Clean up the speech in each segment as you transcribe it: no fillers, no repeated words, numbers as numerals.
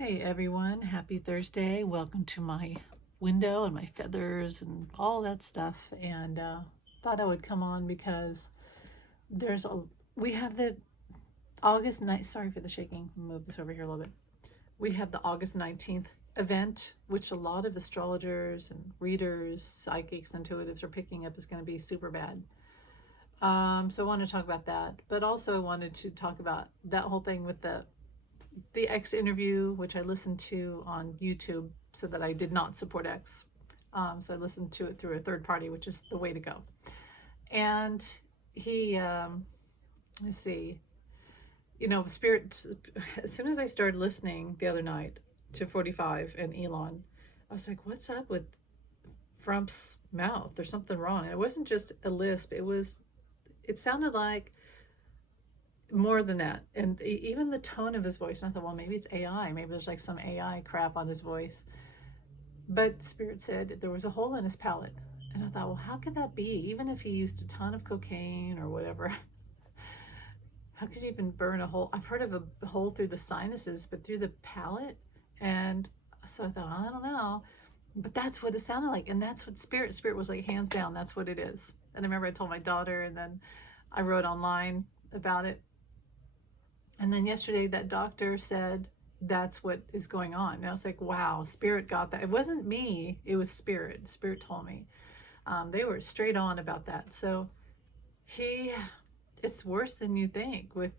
Hey everyone, happy Thursday. Welcome to my window and my feathers and all that stuff. And thought I would come on because there's a we have the August night. Sorry for the shaking. Move this over here a little bit. We have the August 19th event, which a lot of astrologers and readers, psychics, intuitives are picking up is going to be super bad. So I want to talk about that, but also I wanted to talk about that whole thing with the X interview, which I listened to on YouTube so that I did not support X. So I listened to it through a third party, which is the way to go. And he, let's see, Spirit, as soon as I started listening the other night to 45 and Elon, I was like, what's up with Trump's mouth? There's something wrong. And it wasn't just a lisp, it sounded like more than that. And even the tone of his voice, and I thought, well, maybe it's AI. Maybe there's like some AI crap on his voice. But Spirit said there was a hole in his palate. And I thought, well, how could that be? Even if he used a ton of cocaine or whatever, how could you even burn a hole? I've heard of a hole through the sinuses, but through the palate? And so I thought, I don't know. But that's what it sounded like. And that's what Spirit was like, hands down, that's what it is. And I remember I told my daughter, and then I wrote online about it. And then yesterday, that doctor said that's what is going on. And I was like, wow, Spirit got that. It wasn't me, it was Spirit. Spirit told me. They were straight on about that. So it's worse than you think with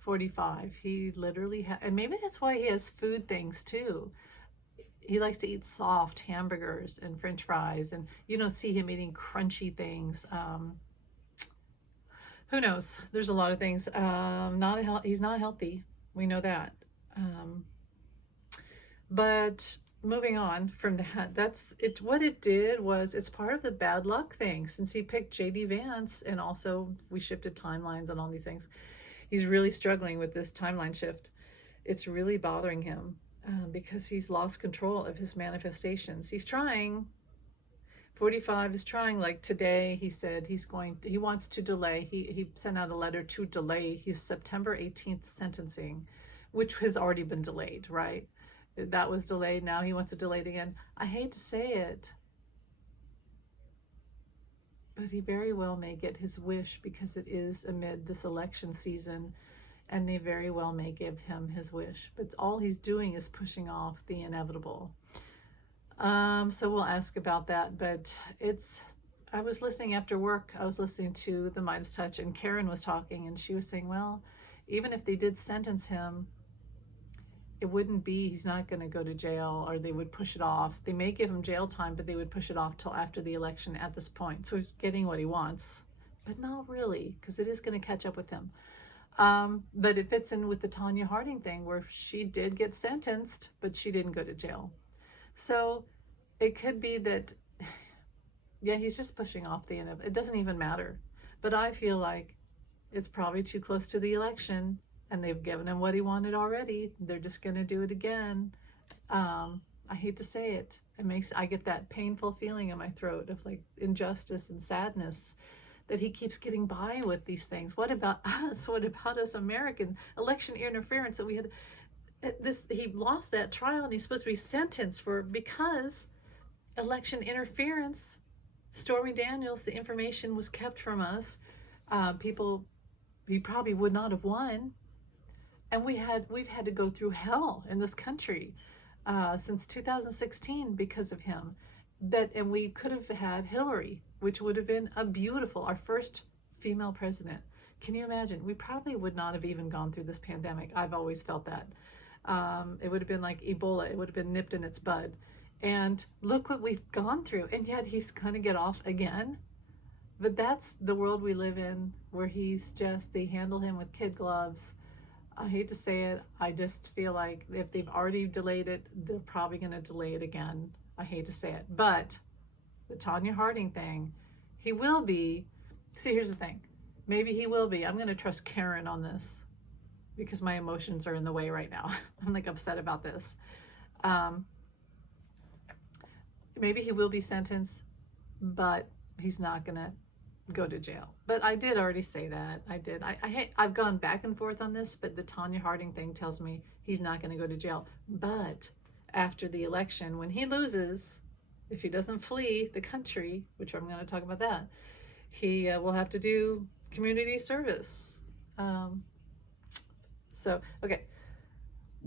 45. He literally and maybe that's why he has food things too. He likes to eat soft hamburgers and French fries, and you don't see him eating crunchy things. Who knows? There's a lot of things. He's not healthy. We know that. But moving on from that, that's it. What it did was it's part of the bad luck thing. Since he picked JD Vance, and also we shifted timelines and all these things, he's really struggling with this timeline shift. It's really bothering him because he's lost control of his manifestations. He's trying. 45 is trying, like today he said he wants to delay. He sent out a letter to delay his September 18th sentencing, which has already been delayed, right? That was delayed. Now he wants to delay it again. I hate to say it, but he very well may get his wish because it is amid this election season, and they very well may give him his wish. But all he's doing is pushing off the inevitable. So we'll ask about that, but I was listening after work. I was listening to the Midas Touch, and Karen was talking, and she was saying, well, even if they did sentence him, it wouldn't be, he's not going to go to jail, or they would push it off. They may give him jail time, but they would push it off till after the election at this point. So he's getting what he wants, but not really, because it is going to catch up with him. But it fits in with the Tanya Harding thing, where she did get sentenced, but she didn't go to jail. So it could be that, yeah, he's just pushing off the end of it. It doesn't even matter. But I feel like it's probably too close to the election, and they've given him what he wanted already. They're just going to do it again. I hate to say it. I get that painful feeling in my throat of like injustice and sadness that he keeps getting by with these things. What about us? What about us Americans? Election interference that we had. He lost that trial, and he's supposed to be sentenced because election interference. Stormy Daniels, the information was kept from us. He probably would not have won, and we've had to go through hell in this country since 2016 because of him. And we could have had Hillary, which would have been our first female president. Can you imagine? We probably would not have even gone through this pandemic. I've always felt that. It would have been like Ebola. It would have been nipped in its bud. And look what we've gone through. And yet he's going to get off again. But that's the world we live in, where they handle him with kid gloves. I hate to say it. I just feel like if they've already delayed it, they're probably going to delay it again. I hate to say it. But the Tanya Harding thing, he will be. See, here's the thing. Maybe he will be. I'm going to trust Karen on this, because my emotions are in the way right now. I'm like upset about this. Maybe he will be sentenced, but he's not gonna go to jail. But I did already say that. I did. I've gone back and forth on this, but the Tanya Harding thing tells me he's not going to go to jail. But after the election, when he loses, if he doesn't flee the country, which I'm going to talk about that, he will have to do community service. So, okay.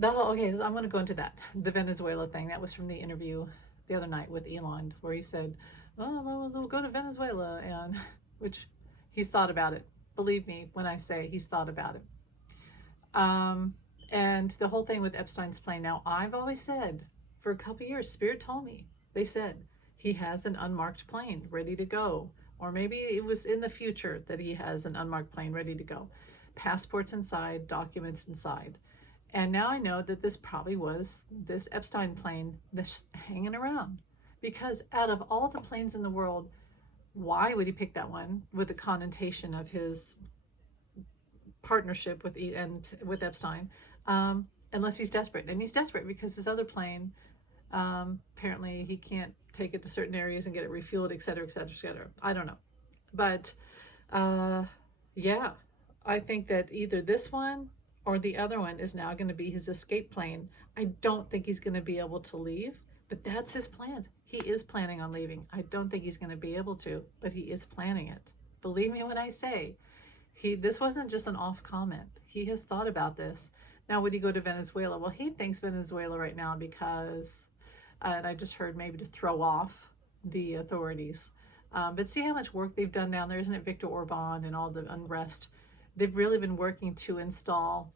Okay, so I'm going to go into that. The Venezuela thing. That was from the interview the other night with Elon, where he said, oh, we'll go to Venezuela, and which he's thought about it. Believe me when I say he's thought about it. And the whole thing with Epstein's plane. Now, I've always said, for a couple years, Spirit told me, they said, he has an unmarked plane ready to go. Or maybe it was in the future that he has an unmarked plane ready to go. Passports inside, documents inside. And now I know that this probably was this Epstein plane that's hanging around. Because out of all the planes in the world, why would he pick that one with the connotation of his partnership with Epstein? Unless he's desperate. And he's desperate because this other plane, apparently he can't take it to certain areas and get it refueled, et cetera, et cetera, et cetera. I don't know. But yeah, I think that either this one or the other one is now going to be his escape plane. I don't think he's going to be able to leave, but that's his plans. He is planning on leaving. I don't think he's going to be able to, but he is planning it. Believe me when I say, this wasn't just an off comment. He has thought about this. Now, would he go to Venezuela? Well, he thinks Venezuela right now because, and I just heard maybe to throw off the authorities. But see how much work they've done down there. Isn't it Viktor Orban and all the unrest? They've really been working to install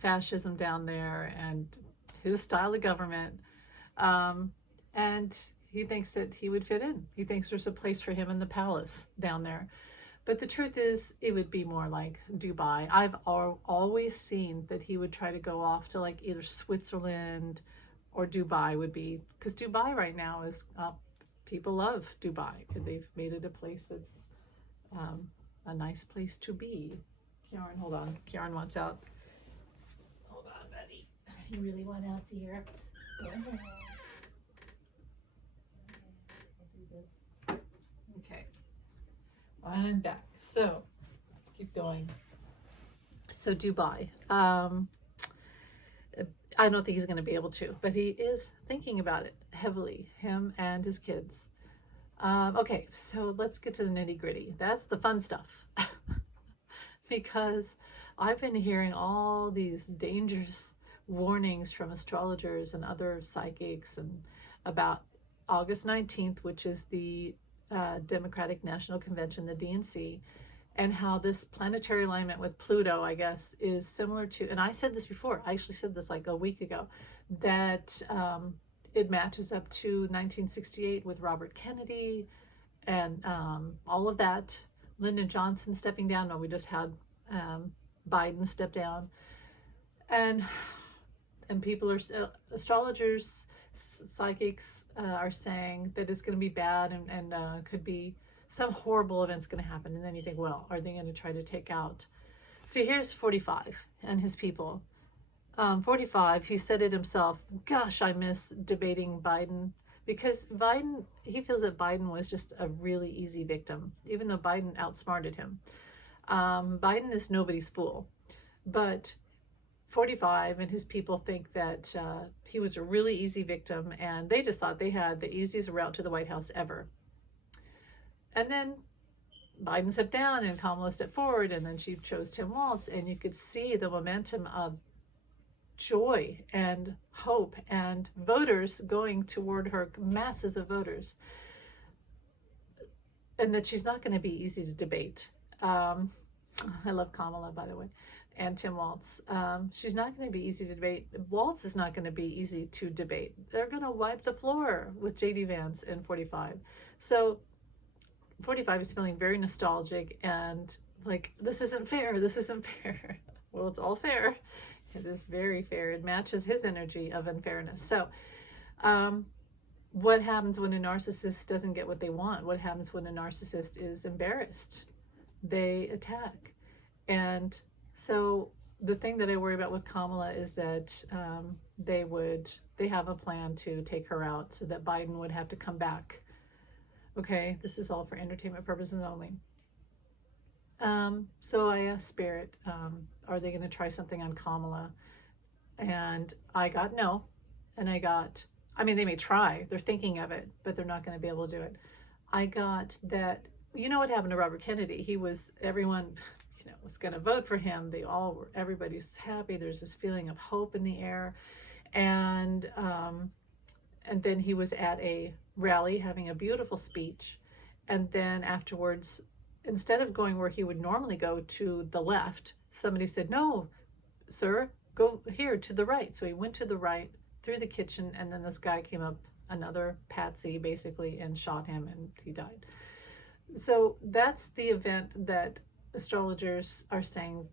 fascism down there and his style of government. And he thinks that he would fit in. He thinks there's a place for him in the palace down there. But the truth is, it would be more like Dubai. I've always seen that he would try to go off to like either Switzerland or Dubai would be, because Dubai right now is, people love Dubai. They've made it a place that's a nice place to be. Kieran, hold on. Kieran wants out. Hold on, buddy. You really want out, dear? Go ahead. I'll do this. Okay. I'm back. So, keep going. So, Dubai. I don't think he's going to be able to, but he is thinking about it heavily, him and his kids. Okay, so let's get to the nitty gritty. That's the fun stuff. Because I've been hearing all these dangerous warnings from astrologers and other psychics and about August 19th, which is the Democratic National Convention, the DNC, and how this planetary alignment with Pluto, I guess, is similar to, and I said this before, I actually said this like a week ago, that it matches up to 1968 with Robert Kennedy and all of that. Lyndon Johnson stepping down. No, we just had Biden step down. And people are, astrologers, psychics are saying that it's going to be bad and could be some horrible event's going to happen. And then you think, well, are they going to try to take out? See, here's 45 and his people. 45, he said it himself, gosh, I miss debating Biden, because Biden, he feels that Biden was just a really easy victim, even though Biden outsmarted him. Biden is nobody's fool, but 45 and his people think that he was a really easy victim, and they just thought they had the easiest route to the White House ever. And then Biden stepped down and Kamala stepped forward, and then she chose Tim Walz, and you could see the momentum of joy and hope and voters going toward her, masses of voters, and that she's not going to be easy to debate. I love Kamala, by the way, and Tim Walz. She's not going to be easy to debate. Walz is not going to be easy to debate. They're going to wipe the floor with J.D. Vance in 45. So 45 is feeling very nostalgic and like, this isn't fair. This isn't fair. Well, it's all fair. It is very fair. It matches his energy of unfairness. So what happens when a narcissist doesn't get what they want? What happens when a narcissist is embarrassed? They attack. And so the thing that I worry about with Kamala is that they have a plan to take her out so that Biden would have to come back. Okay, this is all for entertainment purposes only. So I asked Spirit, are they going to try something on Kamala? And I got no. And I mean, they may try. They're thinking of it, but they're not going to be able to do it. I got that, you know what happened to Robert Kennedy? Everyone, was going to vote for him. Everybody's happy. There's this feeling of hope in the air. And then he was at a rally having a beautiful speech. And then afterwards, instead of going where he would normally go to the left, somebody said, "No, sir, go here to the right." So he went to the right through the kitchen, and then this guy came up, another patsy basically, and shot him, and he died. So that's the event that astrologers are saying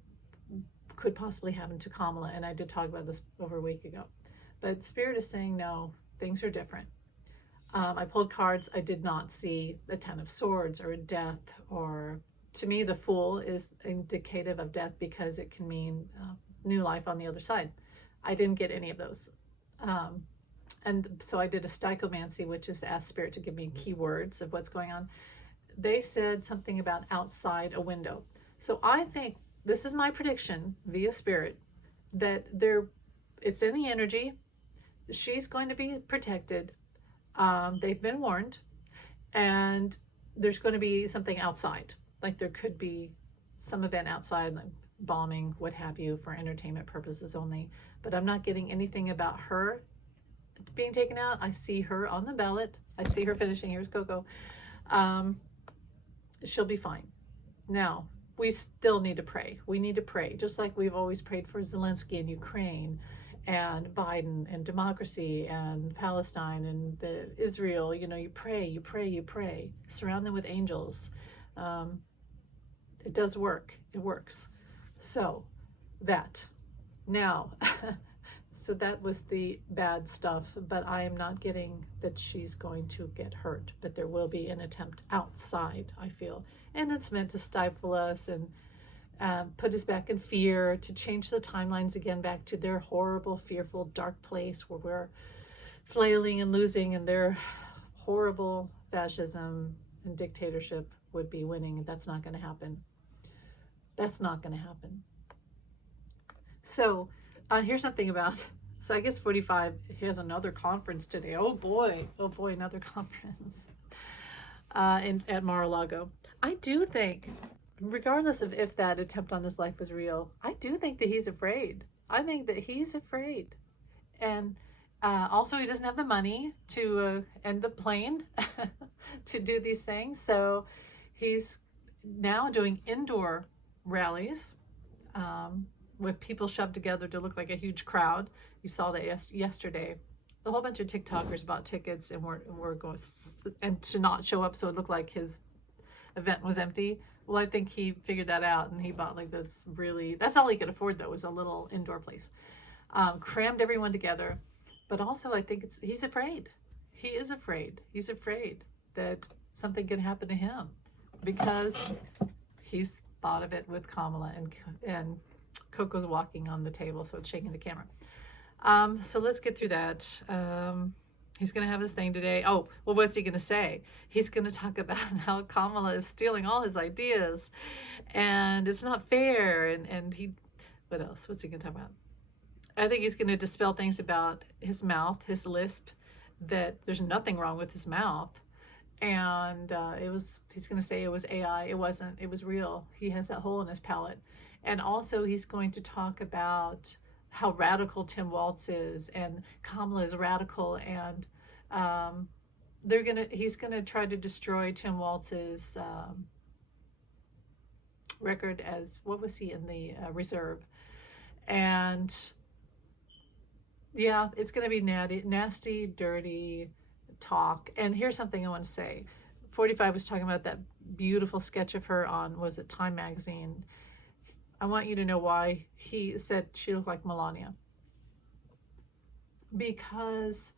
could possibly happen to Kamala. And I did talk about this over a week ago. But Spirit is saying no, things are different. I pulled cards. I did not see a Ten of Swords or a death, or to me, the Fool is indicative of death because it can mean new life on the other side. I didn't get any of those. And so I did a stichomancy, which is to ask Spirit to give me keywords of what's going on. They said something about outside a window. So I think, this is my prediction via Spirit, that it's in the energy. She's going to be protected. They've been warned, and there's going to be something outside. Like there could be some event outside, like bombing, what have you, for entertainment purposes only. But I'm not getting anything about her being taken out. I see her on the ballot. I see her finishing. Here's Coco. She'll be fine. Now, we still need to pray. We need to pray, just like we've always prayed for Zelensky in Ukraine, and Biden, and democracy, and Palestine, and Israel. You pray, you pray, you pray. Surround them with angels. It does work. It works. So that. Now, so that was the bad stuff, but I am not getting that she's going to get hurt. But there will be an attempt outside, I feel. And it's meant to stifle us and put us back in fear, to change the timelines again back to their horrible, fearful, dark place where we're flailing and losing, and their horrible fascism and dictatorship would be winning. And that's not going to happen. That's not going to happen. So here's something about, so I guess 45, he has another conference today. Oh boy, another conference at Mar-a-Lago. I do think, regardless of if that attempt on his life was real, I do think that he's afraid. I think that he's afraid. And also he doesn't have the money to and the plane to do these things. So he's now doing indoor rallies with people shoved together to look like a huge crowd. You saw that yesterday. A whole bunch of TikTokers bought tickets and were going and to not show up, so it looked like his event was empty. Well, I think he figured that out, and he bought like this really, that's all he could afford though, was a little indoor place. Crammed everyone together. But also I think he's afraid. He is afraid. He's afraid that something can happen to him because he's thought of it with Kamala, and Coco's walking on the table, so it's shaking the camera. So let's get through that. He's going to have his thing today. Oh, well, what's he going to say? He's going to talk about how Kamala is stealing all his ideas and it's not fair. And what else? What's he going to talk about? I think he's going to dispel things about his mouth, his lisp, that there's nothing wrong with his mouth. And he's going to say it was AI. It wasn't. It was real. He has that hole in his palate. And also he's going to talk about how radical Tim Walz is, and Kamala is radical, and he's gonna try to destroy Tim Walz's record as, what was he in the reserve? And yeah, it's gonna be nasty, dirty talk. And here's something I want to say. 45 was talking about that beautiful sketch of her on, was it Time magazine? I want you to know why he said she looked like Melania. Because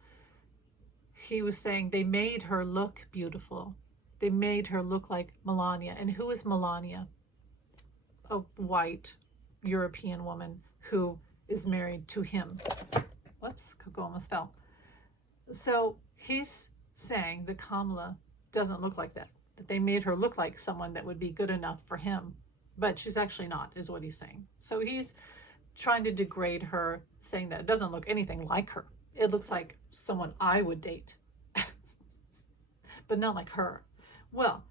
he was saying they made her look beautiful. They made her look like Melania. And who is Melania? A white European woman who is married to him. Whoops, Coco almost fell. So he's saying that Kamala doesn't look like that. That they made her look like someone that would be good enough for him. but she's actually not, is what he's saying. So he's trying to degrade her, saying that it doesn't look anything like her. It looks like someone I would date, but not like her. Well,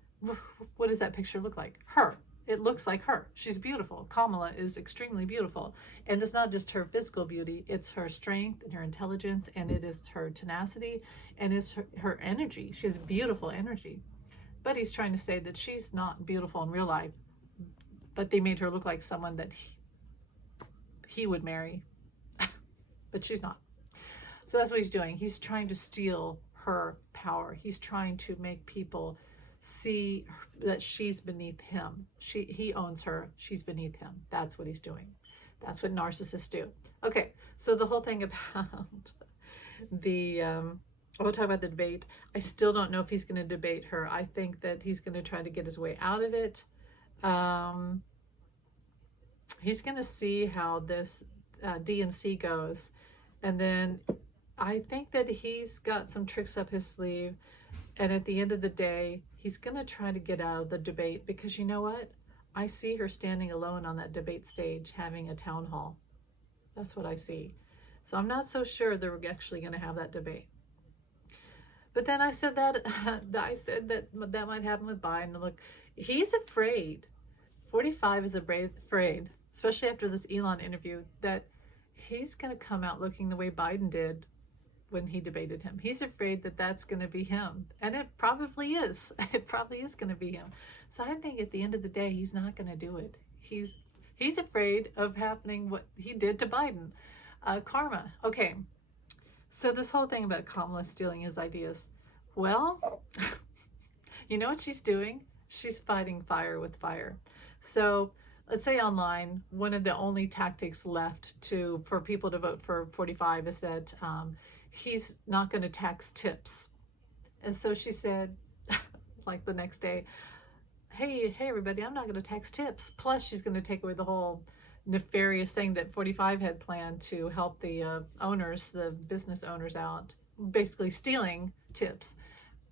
what does that picture look like? Her. It looks like her. She's beautiful. Kamala is extremely beautiful. And it's not just her physical beauty, it's her strength and her intelligence, and it is her tenacity, and it's her energy. She has beautiful energy. But he's trying to say that she's not beautiful in real life, but they made her look like someone that he would marry. But she's not. So that's what he's doing. He's trying to steal her power. He's trying to make people see that she's beneath him. He owns her. She's beneath him. That's what he's doing. That's what narcissists do. Okay, so the whole thing about the, we'll talk about the debate. I still don't know if he's going to debate her. I think that he's going to try to get his way out of it. He's going to see how this DNC goes. And then I think that he's got some tricks up his sleeve. And at the end of the day, he's going to try to get out of the debate, because you know what? I see her standing alone on that debate stage having a town hall. That's what I see. So I'm not so sure they're actually going to have that debate. But then I said that that might happen with Biden. Look, he's afraid. 45 is afraid, especially after this Elon interview, that he's going to come out looking the way Biden did when he debated him. He's afraid that that's going to be him. And it probably is. It probably is going to be him. So I think at the end of the day, he's not going to do it. He's afraid of happening what he did to Biden. Karma. Okay. So this whole thing about Kamala stealing his ideas. Well, you know what she's doing? She's fighting fire with fire. So let's say online, one of the only tactics left for people to vote for 45 is that he's not going to tax tips. And so she said, like the next day, hey everybody, I'm not going to tax tips. Plus she's going to take away the whole nefarious thing that 45 had planned to help the owners, the business owners out, basically stealing tips.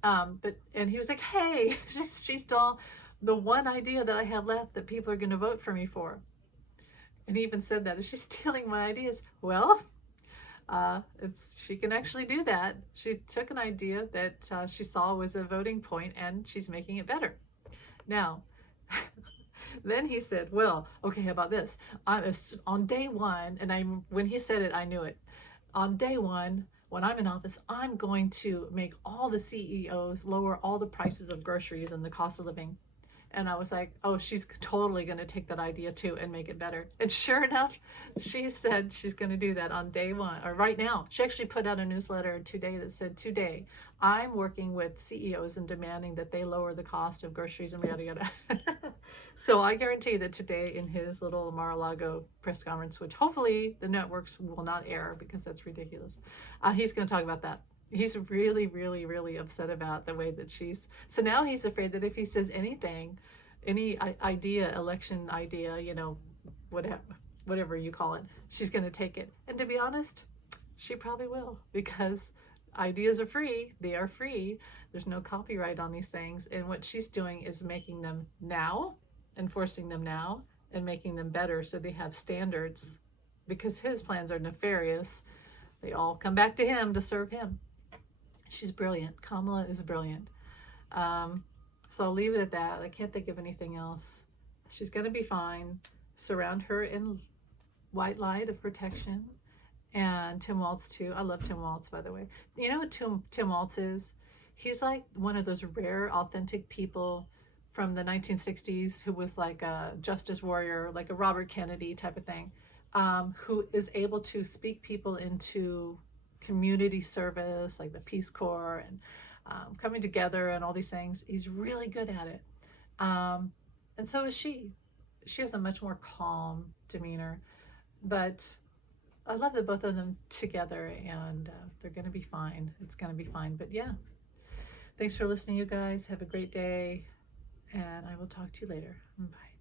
And he was like, hey, she stole the one idea that I have left that people are going to vote for me for. And he even said that, is she stealing my ideas? Well, she can actually do that. She took an idea that she saw was a voting point, and she's making it better. Now, then he said, well, okay, how about this? On day one, and when he said it, I knew it. On day one, when I'm in office, I'm going to make all the CEOs lower all the prices of groceries and the cost of living. And I was like, oh, she's totally going to take that idea too and make it better. And sure enough, she said she's going to do that on day one, or right now. She actually put out a newsletter today that said, today, I'm working with CEOs and demanding that they lower the cost of groceries and yada yada. So I guarantee that today in his little Mar-a-Lago press conference, which hopefully the networks will not air because that's ridiculous, he's going to talk about that. He's really, really, really upset about the way that so now he's afraid that if he says anything, any idea, election idea, whatever you call it, she's going to take it. And to be honest, she probably will, because ideas are free. They are free. There's no copyright on these things. And what she's doing is making them now, enforcing them now, and making them better so they have standards, because his plans are nefarious. They all come back to him to serve him. She's brilliant. Kamala is brilliant. So I'll leave it at that. I can't think of anything else. She's going to be fine. Surround her in white light of protection. And Tim Walz too. I love Tim Walz, by the way. You know what Tim Walz is? He's like one of those rare, authentic people from the 1960s who was like a justice warrior, like a Robert Kennedy type of thing, who is able to speak people into community service, like the Peace Corps, and coming together and all these things. He's really good at it. And so is she. She has a much more calm demeanor. But I love the both of them together, and they're going to be fine. It's going to be fine. But yeah, thanks for listening, you guys. Have a great day, and I will talk to you later. Bye.